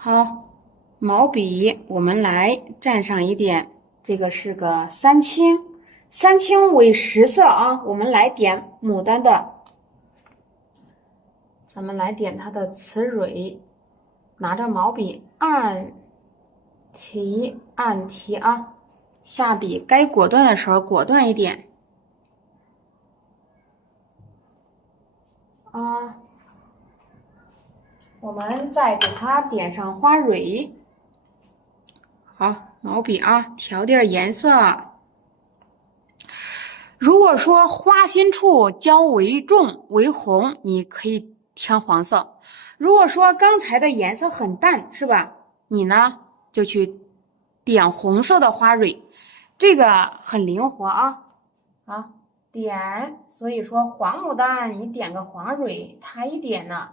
好，毛笔我们来蘸上一点，这个是个三青，三青为实色啊。我们来点牡丹的，咱们来点它的雌蕊，拿着毛笔按提啊，下笔该果断的时候果断一点啊。我们再给它点上花蕊。好，毛笔啊，调点颜色。如果说花心处较为重为红，你可以添黄色。如果说刚才的颜色很淡，是吧？你呢就去点红色的花蕊，这个很灵活啊。啊，点，所以说黄牡丹你点个黄蕊，它一点呢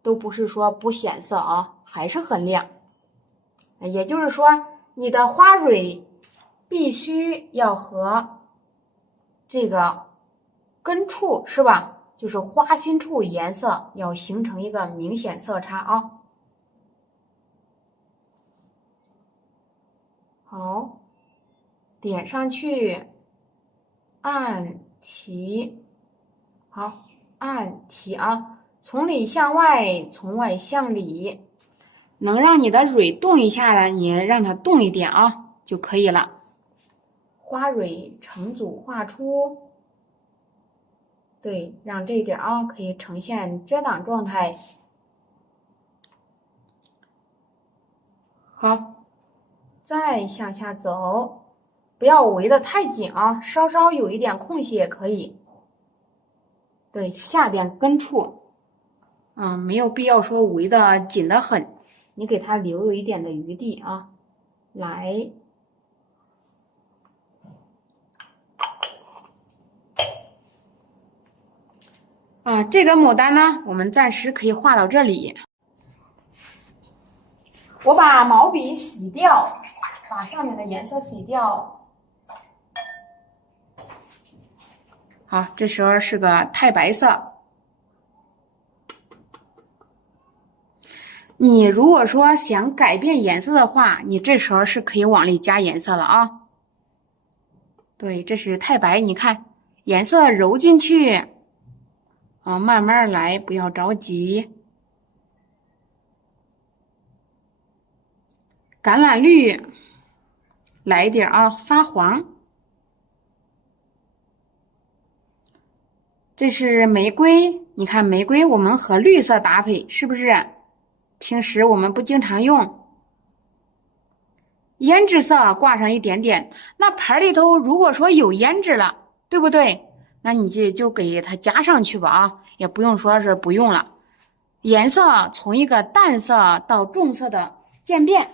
都不是说不显色啊，还是很亮。也就是说，你的花蕊必须要和这个根处是吧？就是花心处颜色要形成一个明显色差啊。好，点上去，按提，好，按提啊，从里向外，从外向里。能让你的蕊动一下的，你让它动一点啊就可以了。花蕊成组画出，对，让这一点啊可以呈现遮挡状态。好，再向下走，不要围得太紧啊，稍稍有一点空隙也可以。对，下边根处，没有必要说围得紧得很。你给它留有一点的余地啊，来，这个牡丹呢，我们暂时可以画到这里。我把毛笔洗掉，把上面的颜色洗掉。好，这时候是个太白色。你如果说想改变颜色的话，你这时候是可以往里加颜色了啊。对，这是太白，你看颜色揉进去，慢慢来，不要着急。橄榄绿，来一点啊，发黄。这是玫瑰，你看玫瑰我们和绿色搭配，是不是？平时我们不经常用，胭脂色挂上一点点。那盘里头如果说有胭脂了，对不对？那你就给它加上去吧啊，也不用说是不用了。颜色从一个淡色到重色的渐变。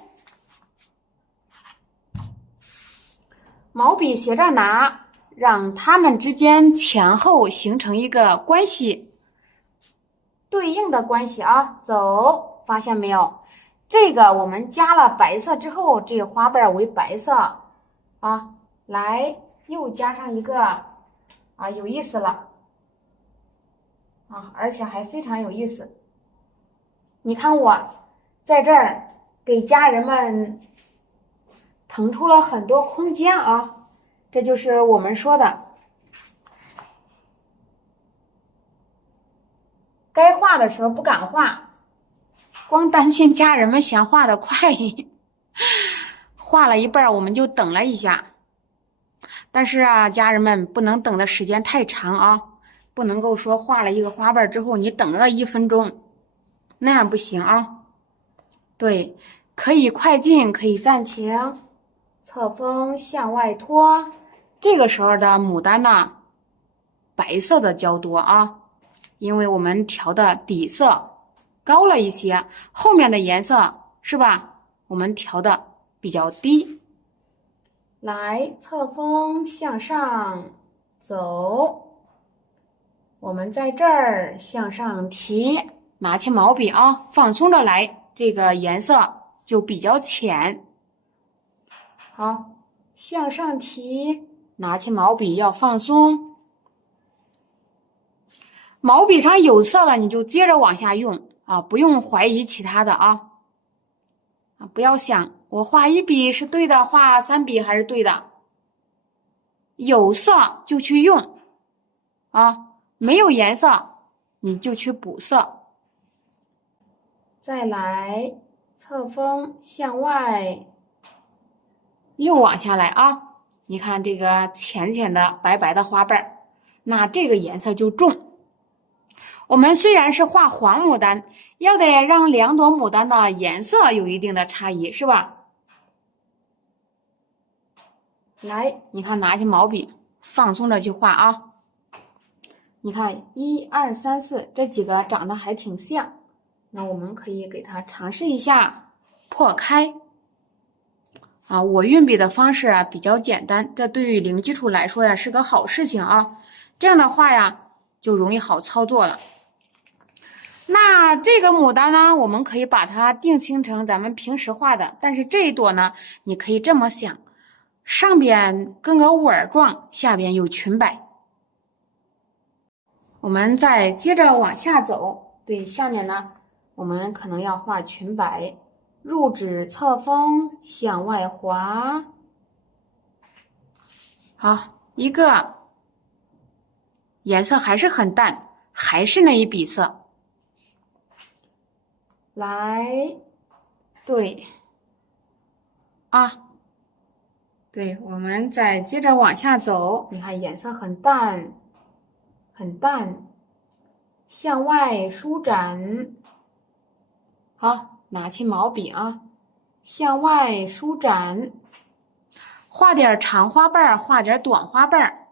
毛笔斜着拿，让它们之间前后形成一个关系，对应的关系啊。走。发现没有？这个我们加了白色之后，这个花瓣为白色啊。来，又加上一个啊，有意思了啊，而且还非常有意思。你看我在这儿给家人们腾出了很多空间啊，这就是我们说的该画的时候不敢画。光担心家人们嫌画的快，画了一半我们就等了一下。但是啊，家人们不能等的时间太长啊，不能够说画了一个花瓣之后你等了1分钟，那样不行啊。对，可以快进，可以暂停，侧锋向外拖。这个时候的牡丹呢，白色的较多啊，因为我们调的底色高了一些，后面的颜色是吧？我们调的比较低。来，侧锋向上走，我们在这儿向上提，拿起毛笔啊，放松着来，这个颜色就比较浅。好，向上提，拿起毛笔要放松。毛笔上有色了，你就接着往下用。不用怀疑其他的啊。不要想我画1笔是对的，画3笔还是对的。有色就去用啊，没有颜色你就去补色。再来侧锋向外，又往下来啊。你看这个浅浅的白白的花瓣，那这个颜色就重。我们虽然是画黄牡丹，要得让2朵牡丹的颜色有一定的差异，是吧？来，你看拿起毛笔，放松着去画啊。你看1、2、3、4这几个长得还挺像，那我们可以给它尝试一下破开。我运笔的方式啊比较简单，这对于零基础来说呀是个好事情啊。这样的话呀就容易好操作了。那这个牡丹呢，我们可以把它定型成咱们平时画的，但是这一朵呢，你可以这么想，上边跟个碗状，下边有裙摆。我们再接着往下走，对，下面呢，我们可能要画裙摆，入指侧锋向外滑。好，一个颜色还是很淡，还是那一笔色。来，对，对，我们再接着往下走，你看颜色很淡，很淡，向外舒展。好，拿起毛笔啊，向外舒展，画点长花瓣，画点短花瓣。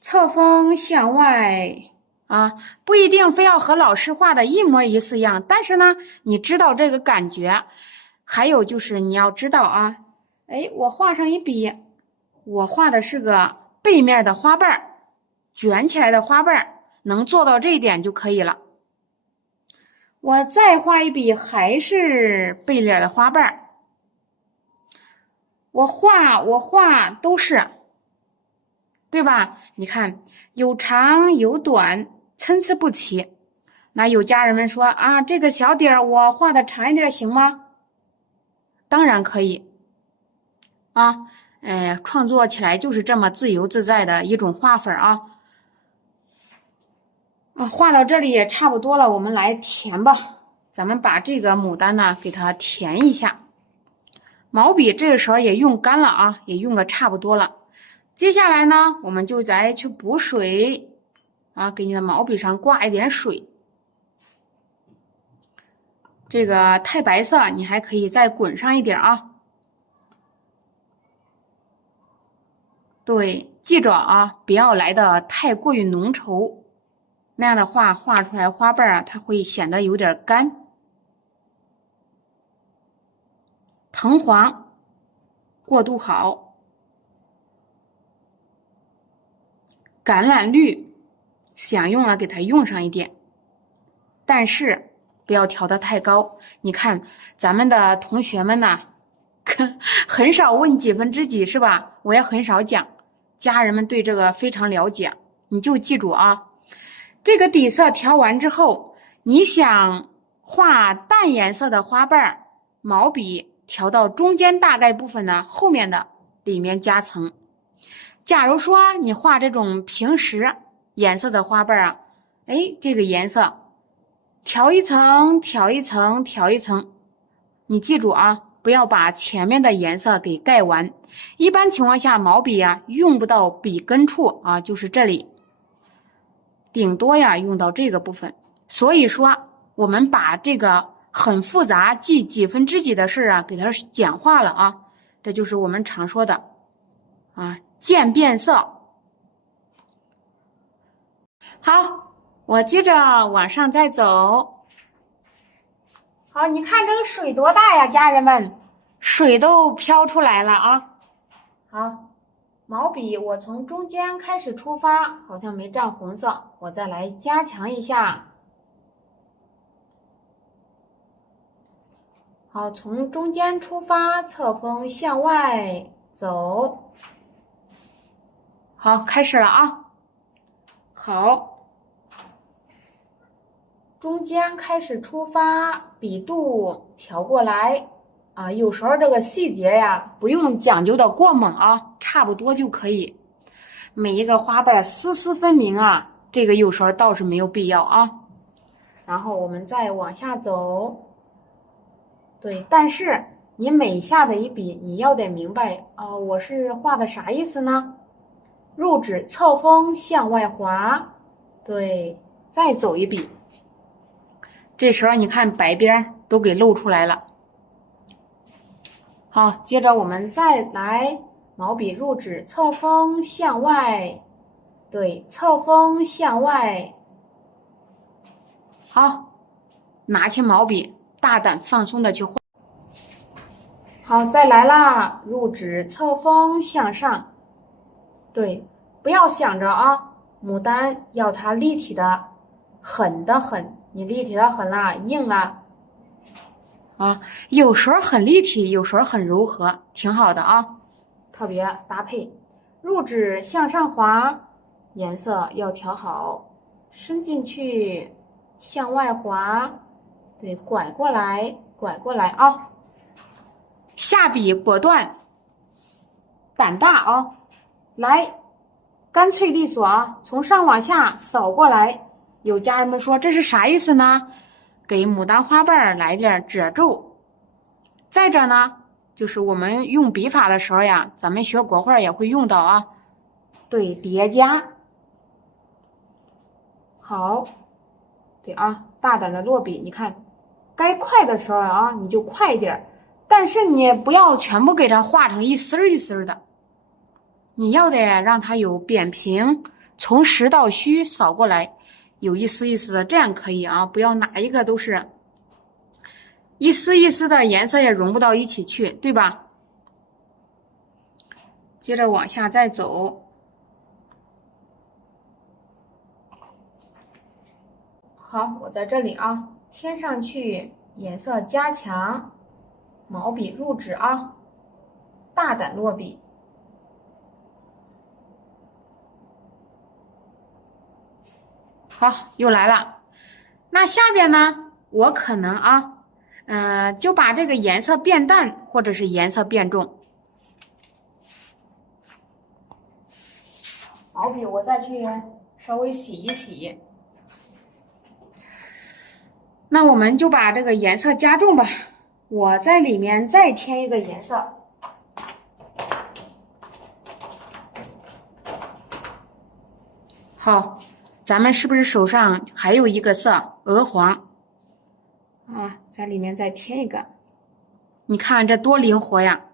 侧锋向外。不一定非要和老师画的一模一样，但是呢，你知道这个感觉。还有就是你要知道啊，我画上一笔，我画的是个背面的花瓣，卷起来的花瓣，能做到这一点就可以了。我再画一笔，还是背脸的花瓣，我画都是，对吧？你看有长有短，参差不齐。那有家人们说啊，这个小底儿我画的长一点行吗？当然可以啊，创作起来就是这么自由自在的一种画法啊。画到这里也差不多了，我们来填吧。咱们把这个牡丹呢给它填一下。毛笔这个时候也用干了啊，也用个差不多了。接下来呢，我们就来去补水啊，给你的毛笔上挂一点水。这个太白色你还可以再滚上一点啊。对，记着啊，不要来的太过于浓稠，那样的话画出来花瓣啊，它会显得有点干。藤黄过渡好，橄榄绿想用了给它用上一点，但是不要调得太高。你看咱们的同学们呢，很少问几分之几是吧？我也很少讲，家人们对这个非常了解，你就记住啊。这个底色调完之后，你想画淡颜色的花瓣，毛笔调到中间大概部分呢，后面的里面加层。假如说你画这种平时颜色的花瓣啊，这个颜色调一层，调一层，调一层，你记住啊，不要把前面的颜色给盖完。一般情况下，毛笔啊用不到笔根处啊，就是这里，顶多呀用到这个部分。所以说，我们把这个很复杂记几分之几的事啊，给它简化了啊，这就是我们常说的渐变色。好，我接着往上再走。好，你看这个水多大呀，家人们，水都飘出来了啊。好，毛笔我从中间开始出发，好像没蘸红色，我再来加强一下。好，从中间出发，侧锋向外走。好，开始了啊。好，中间开始出发，笔肚调过来啊。有时候这个细节呀，不用讲究的过猛啊，差不多就可以。每一个花瓣丝丝分明啊，这个有时候倒是没有必要啊。然后我们再往下走，对，但是你每下的一笔，你要得明白啊，我是画的啥意思呢？入指侧锋向外滑，对，再走一笔。这时候你看白边都给露出来了。好，接着我们再来毛笔入指侧锋向外，对，侧锋向外。好，拿起毛笔，大胆放松的去画。好，再来啦，入指侧锋向上。对，不要想着啊，牡丹要它立体的很的很，你立体的很啦，硬了啊，有时候很立体，有时候很柔和，挺好的啊，特别搭配。入指向上滑，颜色要调好，伸进去，向外滑，对，拐过来，拐过来啊。下笔果断，胆大啊，来，干脆利索啊，从上往下扫过来。有家人们说这是啥意思呢？给牡丹花瓣来点褶皱。再者呢，就是我们用笔法的时候呀，咱们学国画也会用到啊。对，叠加。好，对啊，大胆的落笔，你看，该快的时候啊，你就快一点，但是你不要全部给它画成一丝一丝的，你要得让它有扁平，从实到虚扫过来，有一丝一丝的，这样可以啊，不要哪一个都是一丝一丝的，颜色也融不到一起去，对吧？接着往下再走。好，我在这里啊，添上去颜色加强，毛笔入指啊，大胆落笔。好，又来了。那下边呢，我可能啊，就把这个颜色变淡，或者是颜色变重。毛笔我再去稍微洗一洗。那我们就把这个颜色加重吧，我在里面再添一个颜色。好，咱们是不是手上还有一个色鹅黄啊？在里面再添一个，你看这多灵活呀！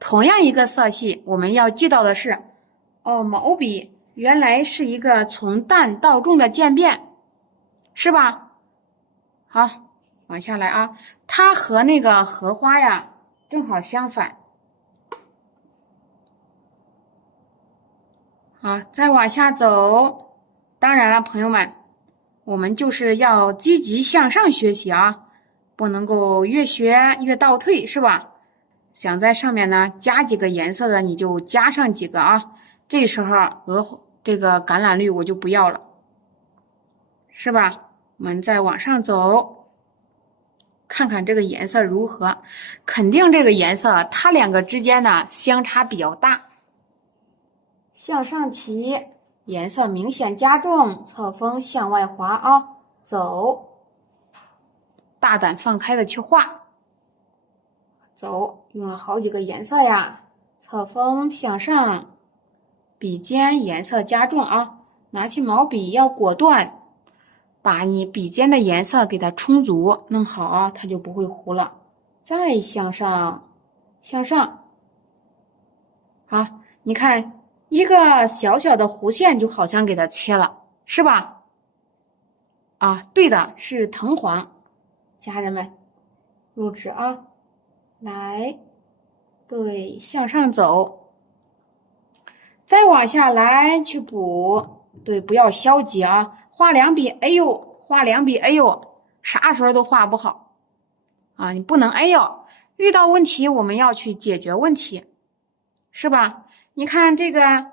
同样一个色系，我们要记到的是，哦，毛笔原来是一个从淡到重的渐变，是吧？好，往下来啊，它和那个荷花呀正好相反。好，再往下走。当然了，朋友们，我们就是要积极向上学习啊，不能够越学越倒退，是吧？想在上面呢加几个颜色的，你就加上几个啊。这时候这个橄榄绿我就不要了，是吧？我们再往上走。看看这个颜色如何，肯定这个颜色它两个之间呢相差比较大。向上提，颜色明显加重，侧锋向外滑啊，走，大胆放开的去画，走，用了好几个颜色呀，侧锋向上，笔尖颜色加重啊，拿起毛笔要果断。把你笔尖的颜色给它充足，弄好啊，它就不会糊了。再向上，向上。好，你看一个小小的弧线，就好像给它切了，是吧？啊，对的，是藤黄。家人们，入指啊，来，对，向上走，再往下来去补，对，不要消极啊。画两笔，哎呦，画两笔，哎呦，啥时候都画不好啊！你不能哎呦，遇到问题我们要去解决问题，是吧？你看这个，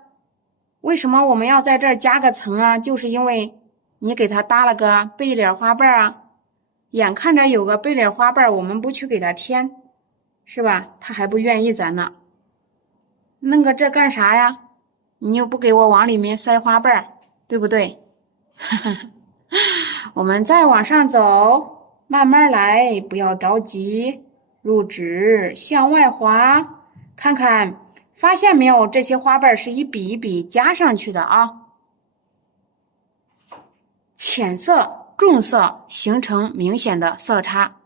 为什么我们要在这儿加个层啊？就是因为你给它搭了个背脸花瓣啊，眼看着有个贝类花瓣，我们不去给它添，是吧？它还不愿意咱呢。弄个这干啥呀？你又不给我往里面塞花瓣，对不对？我们再往上走，慢慢来，不要着急。入指向外滑，看看发现没有？这些花瓣是一笔一笔加上去的啊。浅色、重色形成明显的色差。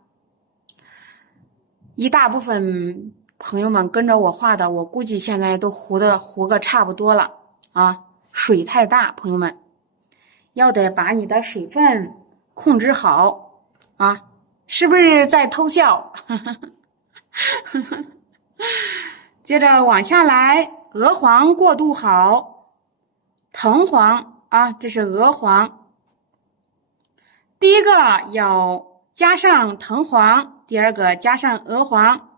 一大部分朋友们跟着我画的，我估计现在都糊个差不多了啊。水太大，朋友们要得把你的水分控制好啊。是不是在偷笑？接着往下来，鹅黄过渡好，藤黄啊，这是鹅黄。第一个要加上藤黄，第二个加上鹅黄。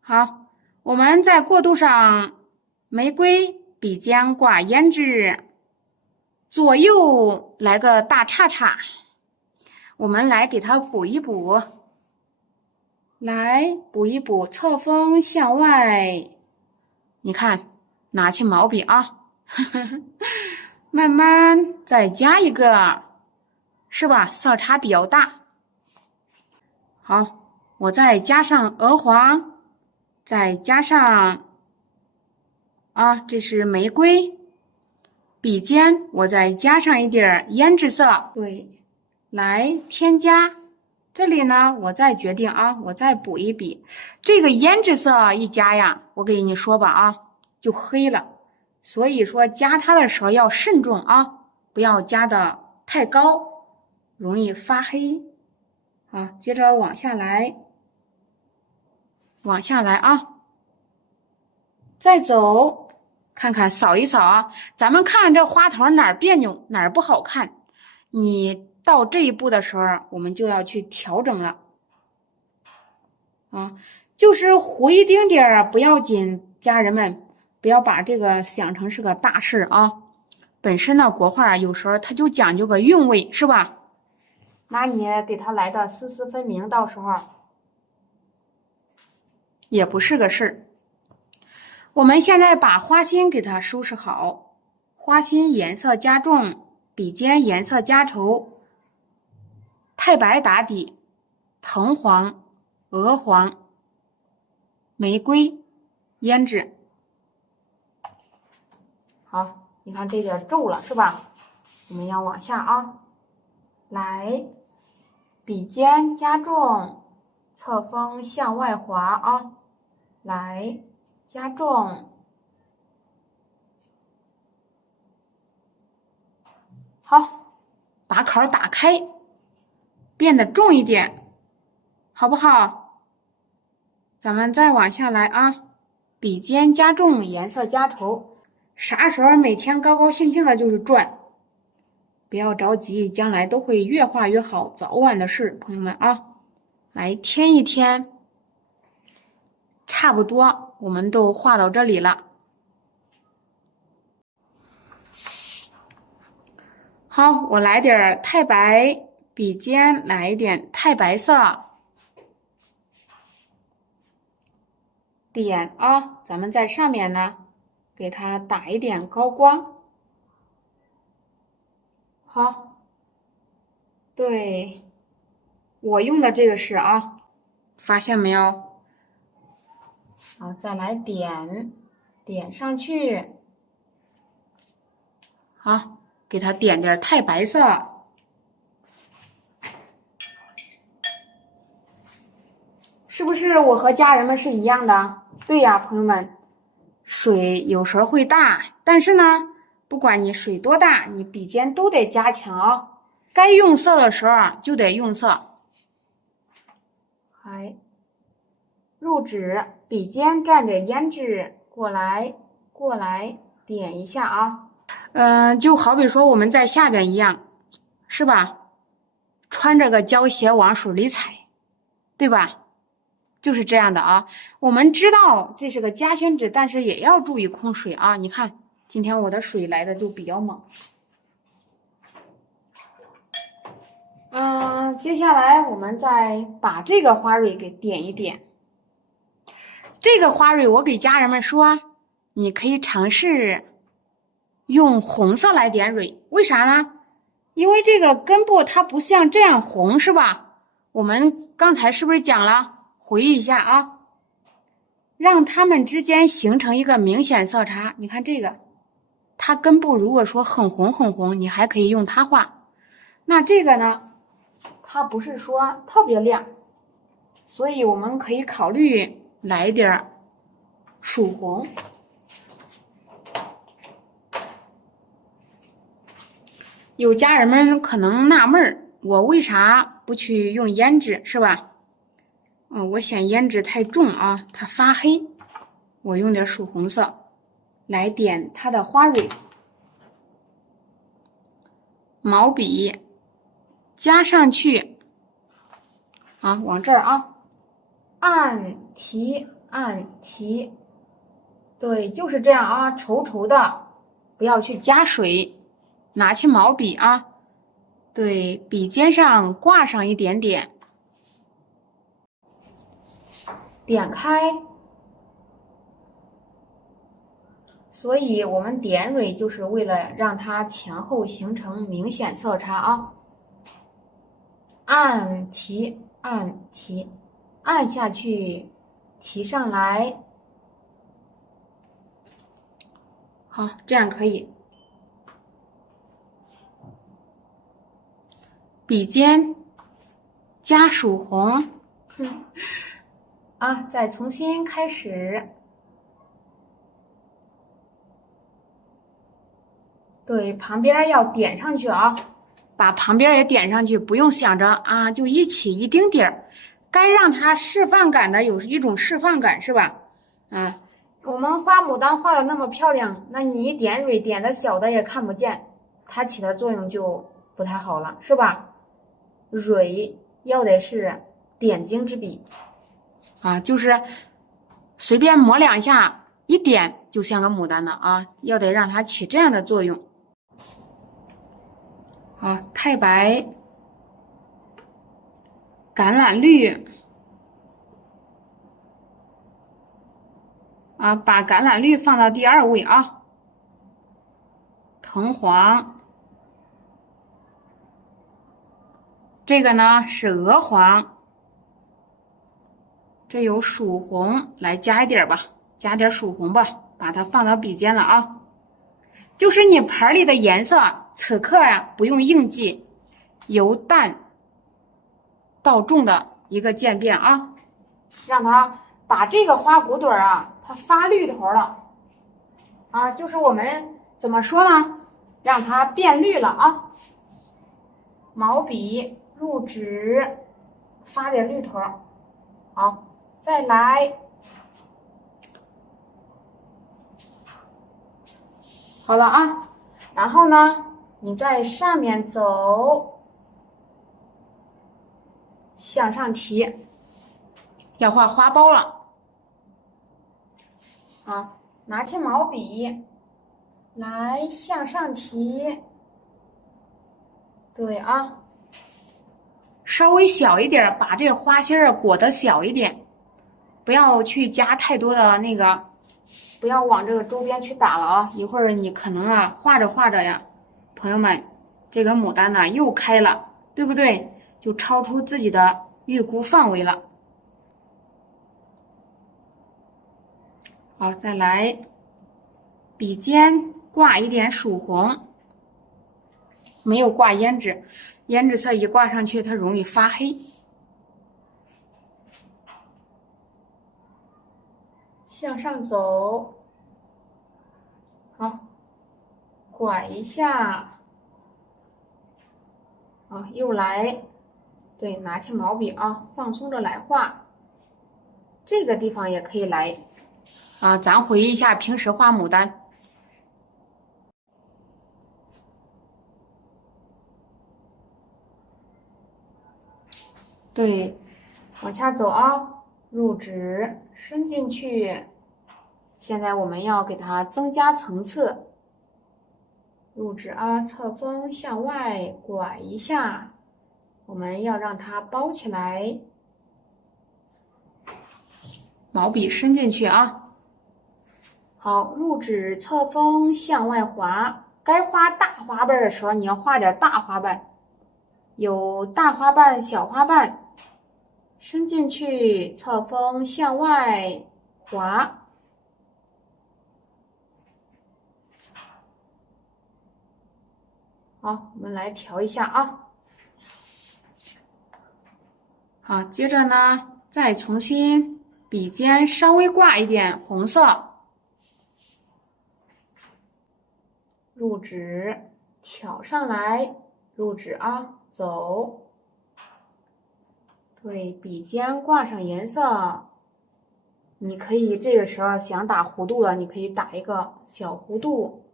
好，我们在过渡上，玫瑰笔尖挂胭脂，左右来个大叉叉，我们来给它补一补。来补一补，侧锋向外，你看，拿起毛笔啊，慢慢再加一个，是吧？色差比较大。好，我再加上鹅黄，再加上啊，这是玫瑰，笔尖我再加上一点胭脂色，对，来添加。这里呢，我再决定啊，我再补一笔。这个胭脂色一加呀，我给你说吧啊，就黑了。所以说加它的时候要慎重啊，不要加的太高，容易发黑。好，接着往下来，往下来啊，再走，看看扫一扫啊，咱们看这花头哪儿别扭，哪儿不好看，你到这一步的时候，我们就要去调整了啊，就是糊一丁点儿不要紧，家人们不要把这个想成是个大事啊。本身呢，国画有时候它就讲究个韵味，是吧？那你给它来的丝丝分明，到时候也不是个事儿。我们现在把花心给它收拾好，花心颜色加重，笔尖颜色加稠。太白打底，藤黄、鹅黄、玫瑰、胭脂。好，你看这点皱了是吧？我们要往下啊，来，笔尖加重，侧锋向外滑啊，来加重。好，把口打开。变得重一点，好不好？咱们再往下来啊，笔尖加重，颜色加稠。啥时候每天高高兴兴的就是转，不要着急，将来都会越画越好，早晚的事，朋友们啊。来添一添，差不多，我们都画到这里了。好，我来点太白。笔尖来一点太白色，点啊，咱们在上面呢，给它打一点高光。好，对，我用的这个是啊，发现没有？好，再来点，点上去。好，给它点点太白色。是不是我和家人们是一样的？对呀，朋友们，水有时候会大，但是呢，不管你水多大，你笔尖都得加强啊。该用色的时候就得用色。还入指，笔尖蘸点胭脂，过来点一下啊。就好比说我们在下边一样，是吧？穿着个胶鞋往水里踩，对吧？就是这样的啊，我们知道这是个夹宣纸，但是也要注意控水啊。你看，今天我的水来的就比较猛。接下来我们再把这个花蕊给点一点。这个花蕊我给家人们说，你可以尝试用红色来点蕊，为啥呢？因为这个根部它不像这样红，是吧？我们刚才是不是讲了？回忆一下啊，让它们之间形成一个明显色差。你看这个，它根部如果说很红很红，你还可以用它画。那这个呢？它不是说特别亮，所以我们可以考虑来一点曙红。有家人们可能纳闷儿，我为啥不去用胭脂，是吧？我嫌胭脂太重啊，它发黑。我用点曙红色来点它的花蕊。毛笔加上去啊，往这儿啊，按提按提，对，就是这样啊，稠稠的，不要去加水。拿起毛笔啊，对，笔尖上挂上一点点，点开。所以我们点蕊就是为了让它前后形成明显色差啊。按提按提，按下去，提上来。好，这样可以。笔尖加曙红，啊，再重新开始。对，旁边要点上去啊，把旁边也点上去，不用想着啊，就一起一丁点儿，该让它释放感的有一种释放感，是吧？我们花牡丹画的那么漂亮，那你一点蕊点的小的也看不见，它起的作用就不太好了，是吧？蕊要的是点睛之笔啊，就是随便抹两下，一点就像个牡丹的啊，要得让它起这样的作用。好，太白、橄榄绿啊，把橄榄绿放到第2位啊，藤黄。这个呢是鹅黄，这有曙红，来加一点吧，加点曙红吧，把它放到笔尖了啊。就是你盆里的颜色，此刻呀不用硬记，由淡到重的一个渐变啊，让它把这个花骨朵啊，它发绿头了啊，就是我们怎么说呢？让它变绿了啊。毛笔入纸，发点绿头，好，再来，好了啊。然后呢，你在上面走，向上提，要画花苞了。好，拿起毛笔来向上提，对啊。稍微小一点，把这个花心儿裹得小一点，不要去加太多的那个，不要往这个周边去打了啊！一会儿你可能啊画着画着呀，朋友们，这个牡丹呢又开了，对不对？就超出自己的预估范围了。好，再来，笔尖挂一点曙红，没有挂胭脂。胭脂色一挂上去，它容易发黑。向上走，好，拐一下，好，又来，对，拿起毛笔啊，放松着来画。这个地方也可以来啊，咱回忆一下平时画牡丹。对，往下走啊，入纸伸进去。现在我们要给它增加层次，入纸啊，侧锋向外拐一下，我们要让它包起来，毛笔伸进去啊。好，入指侧锋向外划，该画大花瓣的时候，你要画点大花瓣，有大花瓣、小花瓣，伸进去，侧锋向外划。好，我们来调一下啊。好，接着呢，再重新笔尖稍微挂一点红色，入指挑上来，入指啊，走。对，笔尖挂上颜色。你可以这个时候想打弧度了，你可以打一个小弧度。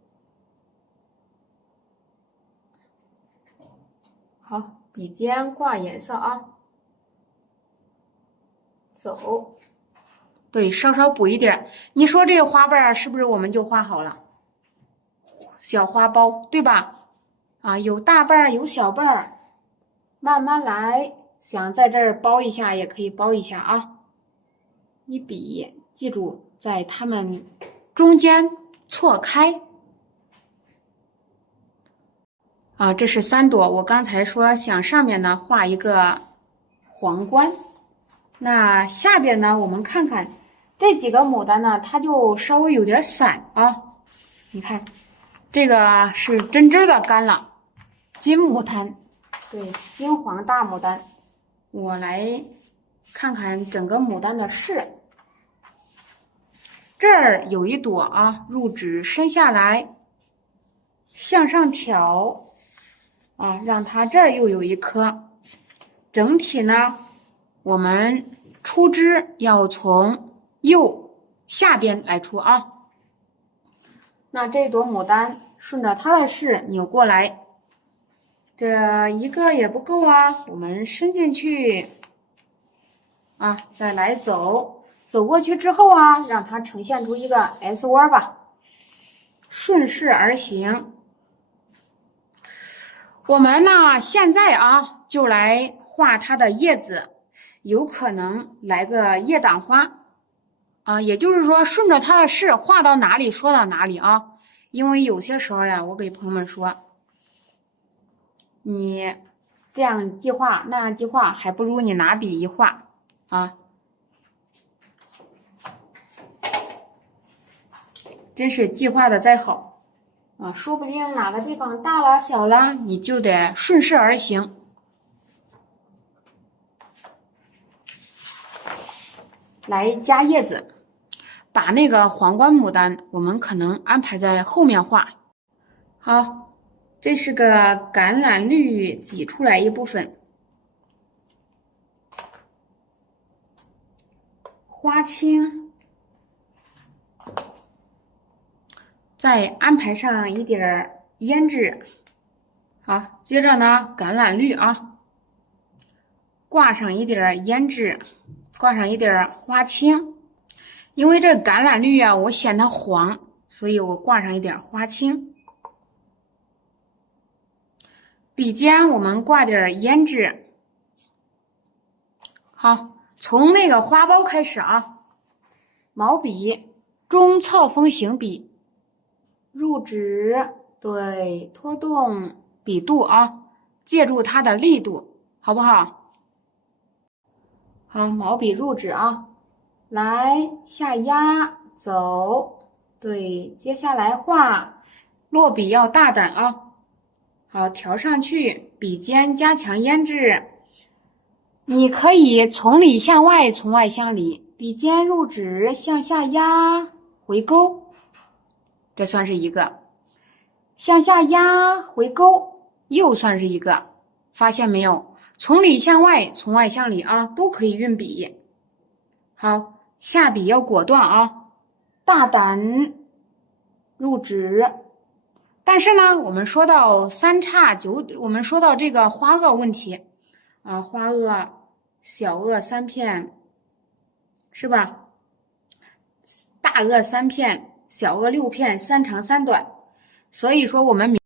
好，笔尖挂颜色啊。走，对，稍稍补一点。你说这个花瓣是不是我们就画好了？小花苞，对吧？啊，有大瓣有小瓣，慢慢来。想在这儿包一下也可以包一下啊。一笔，记住在它们中间错开。啊，这是3朵。我刚才说想上面呢画一个皇冠。那下边呢，我们看看这几个牡丹呢，它就稍微有点散啊。你看，这个是真正的干了，金牡丹，对，金黄大牡丹。我来看看整个牡丹的势。这儿有一朵啊，入指伸下来，向上挑啊，让它这儿又有一颗。整体呢，我们出枝要从右下边来出啊。那这朵牡丹顺着它的势扭过来，这一个也不够啊，我们伸进去啊，再来走，走过去之后啊，让它呈现出一个 S 窝吧，顺势而行。我们呢，现在啊，就来画它的叶子，有可能来个叶党花啊，也就是说顺着它的势画到哪里说到哪里啊。因为有些时候呀，我给朋友们说，你这样计划那样计划，还不如你拿笔一画啊。真是计划的再好啊，说不定哪个地方大了小了，你就得顺势而行。来加叶子，把那个皇冠牡丹我们可能安排在后面画。好，这是个橄榄绿挤出来一部分，花青，再安排上一点胭脂。好，接着呢，橄榄绿啊，挂上一点胭脂，挂上一点花青。因为这橄榄绿啊，我嫌它黄，所以我挂上一点花青。笔尖我们挂点胭脂。好，从那个花苞开始啊，毛笔中侧锋行笔，入指，对，拖动笔肚啊，借助它的力度，好不好？好，毛笔入指啊，来下压走，对，接下来画，落笔要大胆啊。好，调上去，笔尖加强胭脂。你可以从里向外，从外向里，笔尖入指向下压，回勾，这算是一个。向下压回勾，又算是一个。发现没有？从里向外，从外向里啊，都可以运笔。好，下笔要果断啊，大胆入指。但是呢，我们说到3叉9，我们说到这个花萼问题啊，花萼小萼3片，是吧？大萼3片，小萼6片，3长3短。所以说我们